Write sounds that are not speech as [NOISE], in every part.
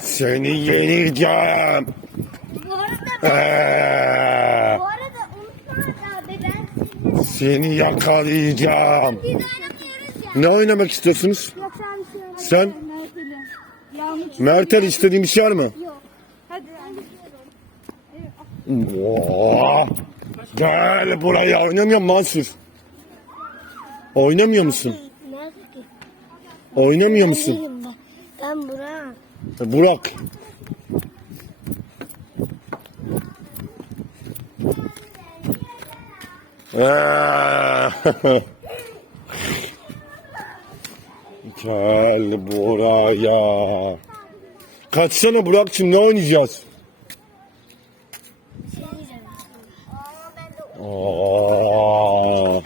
Seni yeneceğim. Bu arada, Ee, bu arada unutma abi ben seni yakalayacağım. biz oynamıyoruz ya. Ne oynamak istiyorsunuz? Yok sen bir şey. Sen? Mertel istediğin bir şey var mı? Yok. Hadi ben Oo, gel buraya oynamıyor Mansur? Oynamıyor musun? Oynamıyor musun? Burak. Ee, [LAUGHS] Gel buraya. Kaçsana Burak'cığım ne oynayacağız? Şey. Aa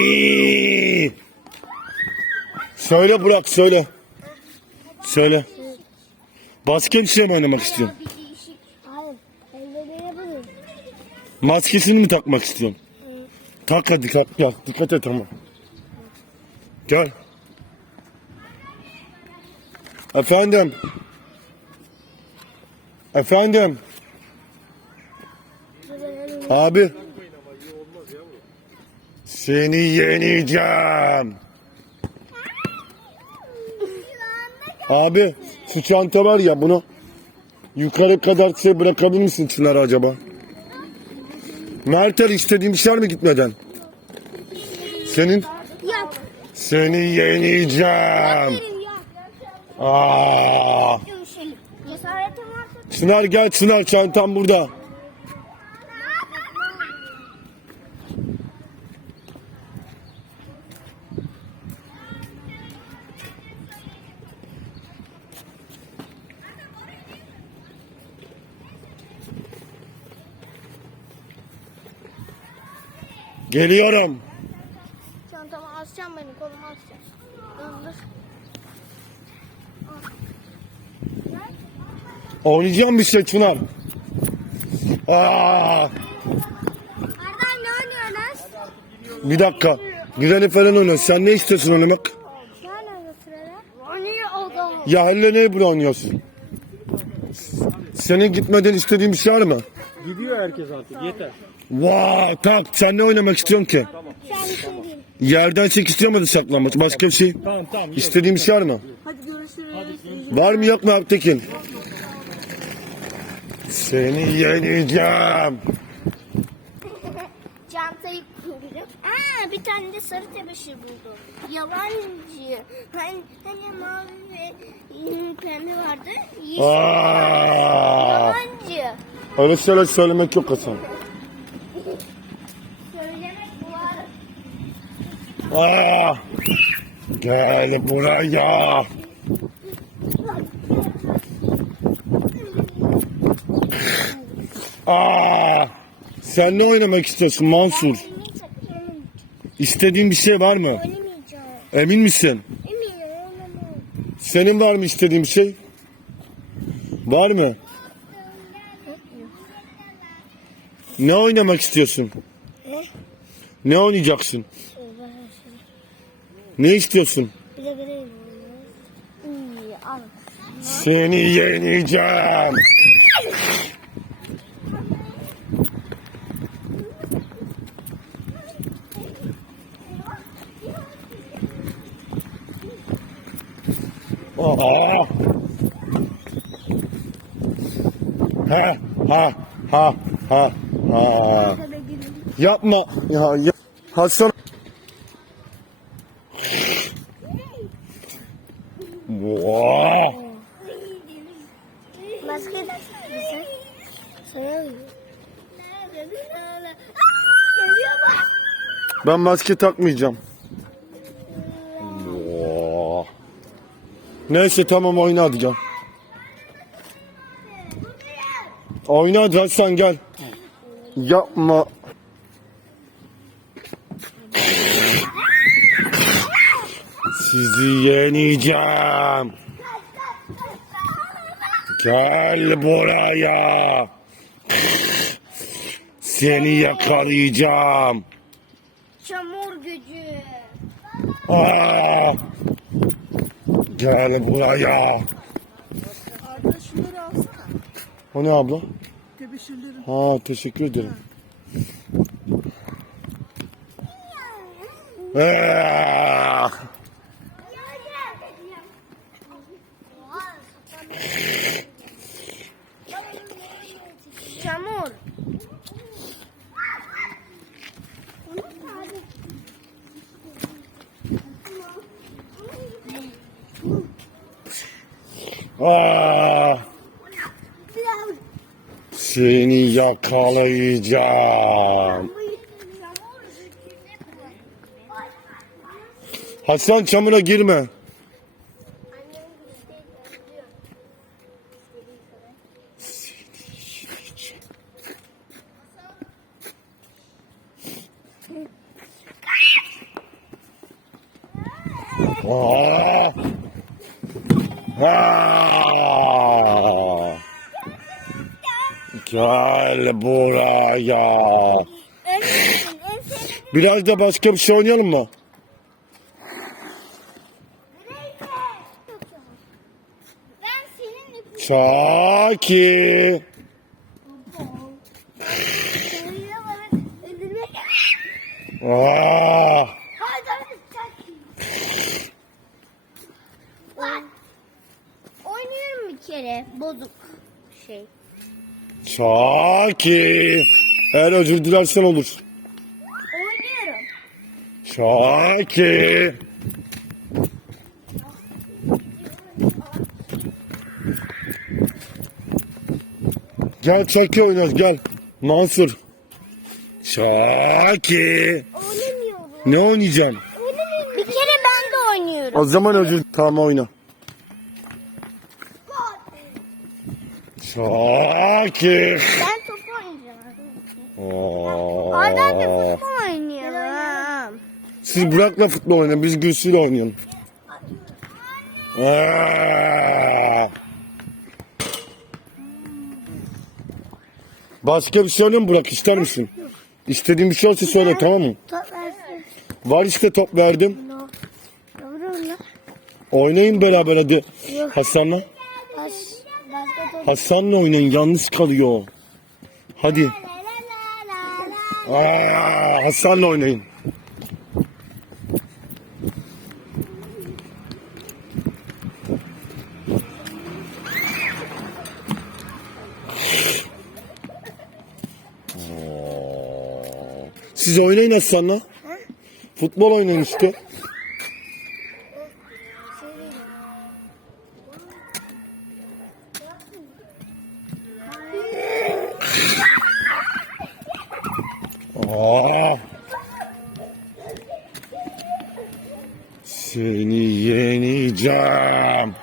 İyi. Söyle Burak söyle. Söyle. Basket şey mi oynamak istiyorsun? Hayır. Maskesini mi takmak istiyorsun? Tak hadi tak gel. Dikkat et ama. Gel. Efendim. Efendim. Abi. Seni yeneceğim. Abi şu çanta var ya bunu yukarı kadar şey bırakabilir misin Çınar acaba? Mertel istediğin bir şey var mı gitmeden? Senin Yap. seni yeneceğim. Aa. Çınar gel Çınar çantam burada. Geliyorum. çantamı asacağım benim kolumu asacağım. Dur. Oynayacağım bir şey Çınar. Aa, Arda ne oynuyorsunuz? bir dakika. Güzel falan oynuyorsun. Sen ne istiyorsun oynamak? Ne oynuyorsunuz sırada? Oynuyor adam. Ya hele ne bunu oynuyorsun? Senin gitmeden istediğin bir şey var mı? Gidiyor herkes artık yeter. Vay tak sen ne oynamak istiyorsun ki? Yerden çekiştiremedi saklanmaç. Başka bir şey. Tamam tamam. İstediğin bir şey var mı? Hadi görüşürüz. Var mı yok mu Alptekin? Seni yeneceğim. [LAUGHS] Çantayı kuracağım. Aa bir tane de sarı tebeşir buldum. Yalancı. Hani, hani mavi ve pembe vardı. Yeşil. Aa, Yalancı. öyle şeyler söylemek yok Hasan. Söylemek bu var. Aa, gel buraya. Aa, sen ne oynamak istiyorsun Mansur? İstediğin bir şey var mı? Oynamayacağım. Emin misin? Eminim oynamam. Senin var mı istediğin bir şey? Var mı? Ne oynamak istiyorsun? Ne oynayacaksın? Ne istiyorsun? İyi al. Seni yeneceğim. Aa. Ha ha ha ha ha. Yapma. Ya, ya. Hasan. Ben maske takmayacağım. Neyse tamam oyna hadi gel. Oyna hadi Hasan gel. Yapma. Sizi yeneceğim. Gel buraya. Seni yakalayacağım. Çamur gücü. Aa! Gel buraya. Arda şunları alsana. O ne abla? Tebeşirleri. Ha teşekkür ederim. Aa! Çamur. Aa! Seni yakalayacağım. Hasan çamura girme. Aa! Gel buraya. Biraz da başka bir şey oynayalım mı? Şaki. Aa! Hadi Oyn- Kere bozuk şey. Şaki. Eğer özür dilersen olur. Oynuyorum. Şaki. Gel Şaki oynar gel. Mansur. Şaki. Oynamıyorum. Ne oynayacaksın? Bir kere ben de oynuyorum. O zaman özür tamam oyna. Şaki. Ben top oynayacağım. Aa. Arda bir futbol oynayalım. Siz Burak'la futbol oynayın. Biz Gülsü'yle oynayalım. Aa! Başka bir şey oynayalım Burak ister misin? İstediğin bir şey olsa söyle tamam mı? Top. Var işte top verdim. Oynayın beraber hadi. Hasan'la. Hasan'la oynayın yalnız kalıyor. Hadi. Hasan'la oynayın. Siz oynayın Hasan'la. Futbol oynayın işte. Seni yeneceğim.